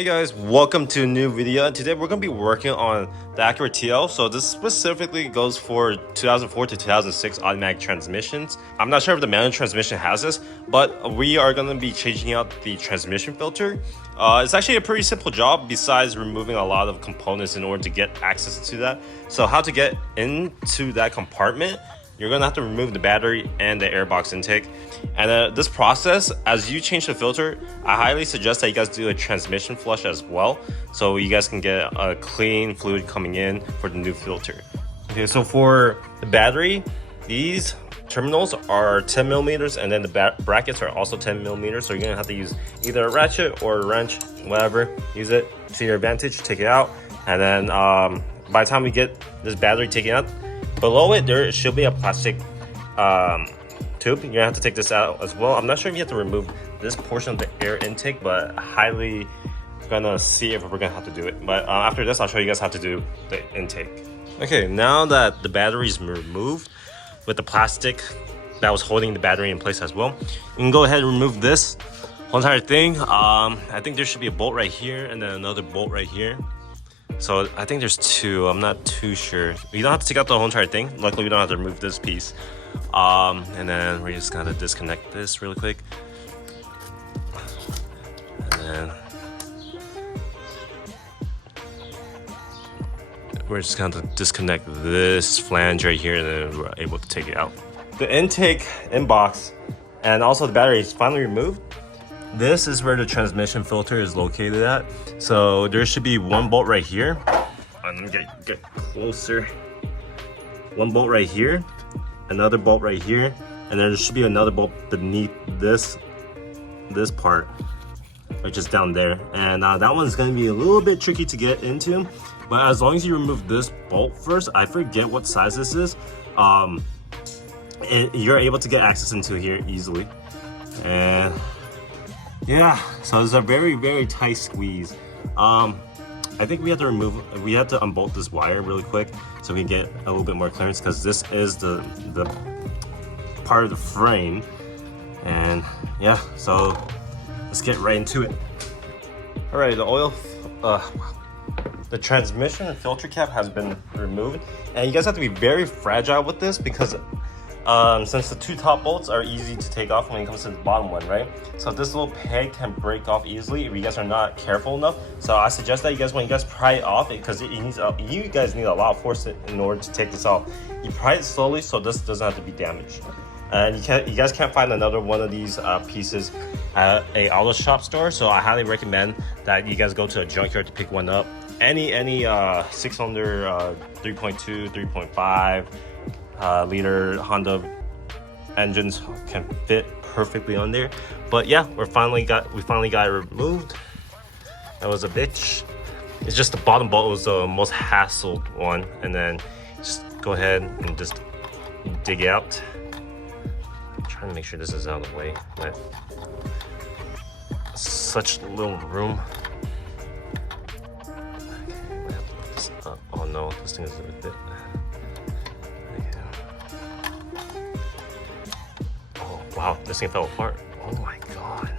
Hey guys, welcome to a new video. Today we're going to be working on the Acura TL. So this specifically goes for 2004 to 2006 automatic transmissions. I'm not sure if the manual transmission has this, but we are going to be changing out the transmission filter. It's actually a pretty simple job besides removing a lot of components in order to get access to that. So how to get into that compartment? You're gonna have to remove the battery and the airbox intake. And this process, as you change the filter, I highly suggest that you guys do a transmission flush as well, so you guys can get a clean fluid coming in for the new filter. Okay, so for the battery, these terminals are 10 millimeters, and then the brackets are also 10 millimeters. So you're gonna have to use either a ratchet or a wrench, whatever. Use it to your advantage, take it out. And then by the time we get this battery taken out, below it, there should be a plastic tube. You're gonna have to take this out as well. I'm not sure if you have to remove this portion of the air intake, but highly gonna see if we're gonna have to do it. But after this, I'll show you guys how to do the intake. Okay, now that the battery is removed with the plastic that was holding the battery in place as well, you can go ahead and remove this whole entire thing. I think there should be a bolt right here and then another bolt right here. So I think there's two. I'm not too sure. You don't have to take out the whole entire thing. Luckily, we don't have to remove this piece. And then we're just gonna disconnect this really quick. And then we're just gonna disconnect this flange right here, and then we're able to take it out. The intake inbox and also the battery is finally removed. This is where the transmission filter is located at. So there should be one bolt right here. Let me get closer. One bolt right here, another bolt right here, and there should be another bolt beneath this part, which is down there. And that one's gonna be a little bit tricky to get into, but as long as you remove this bolt first, I forget what size this is, you're able to get access into here easily. And yeah, so it's a very, very tight squeeze. I think we have to unbolt this wire really quick so we can get a little bit more clearance, because this is the part of the frame. And yeah, so let's get right into it. All right, the transmission and filter cap has been removed, and you guys have to be very fragile with this because since the two top bolts are easy to take off when it comes to the bottom one, right? So this little peg can break off easily if you guys are not careful enough. So I suggest that when you guys pry it off, because you guys need a lot of force in order to take this off. You pry it slowly so this doesn't have to be damaged. And you guys can't find another one of these pieces at a auto shop store. So I highly recommend that you guys go to a junkyard to pick one up. Any 6-cylinder 3.2, 3.5. Liter Honda engines can fit perfectly on there. But yeah, we finally got it removed. That was a bitch. It's just the bottom bolt was the most hassled one, and then just go ahead and just dig it out. I'm trying to make sure this is out of the way, but such little room. Okay, I have to put this up. Oh no, this thing is a bit. Wow, this thing fell apart. Oh my god.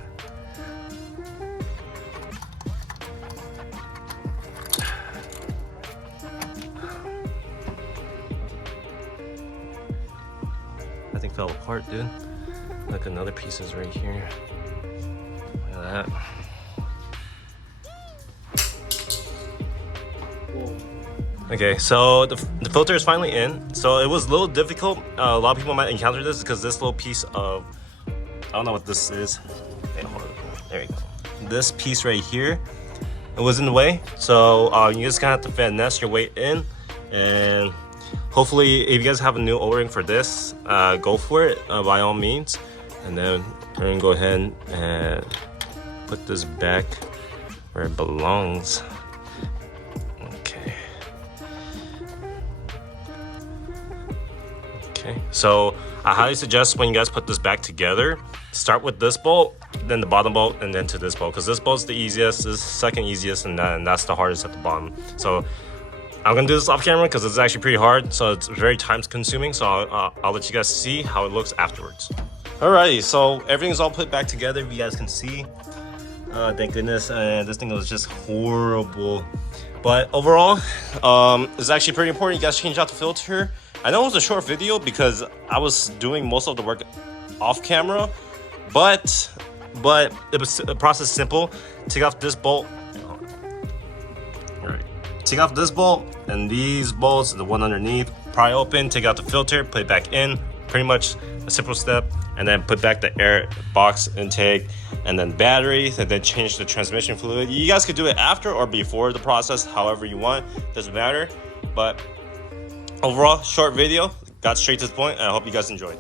That thing fell apart, dude. Look, another piece is right here. Look at that. Okay, so the filter is finally in. So it was a little difficult. A lot of people might encounter this because this little piece of, I don't know what this is. Okay, hold on. There you go. This piece right here, it was in the way. So you just kind of have to finesse your way in. And hopefully, if you guys have a new O-ring for this, go for it by all means. And then we're gonna go ahead and put this back where it belongs. Okay, so I highly suggest when you guys put this back together, start with this bolt, then the bottom bolt, and then to this bolt, because this bolt's the easiest, this is second easiest, and that's the hardest at the bottom. So I'm gonna do this off camera because it's actually pretty hard, so it's very time consuming. So I'll let you guys see how it looks afterwards. Alrighty, so everything's all put back together. If you guys can see, Thank goodness. This thing was just horrible. But overall, it's actually pretty important you guys change out the filter. I know it was a short video because I was doing most of the work off camera, but it was the process simple. Take off this bolt. All right. Take off this bolt and these bolts, the one underneath, pry open, take out the filter, put it back in. Pretty much a simple step, and then put back the air box intake and then batteries, and then change the transmission fluid. You guys could do it after or before the process, however you want, doesn't matter. But overall, short video, got straight to the point, and I hope you guys enjoyed.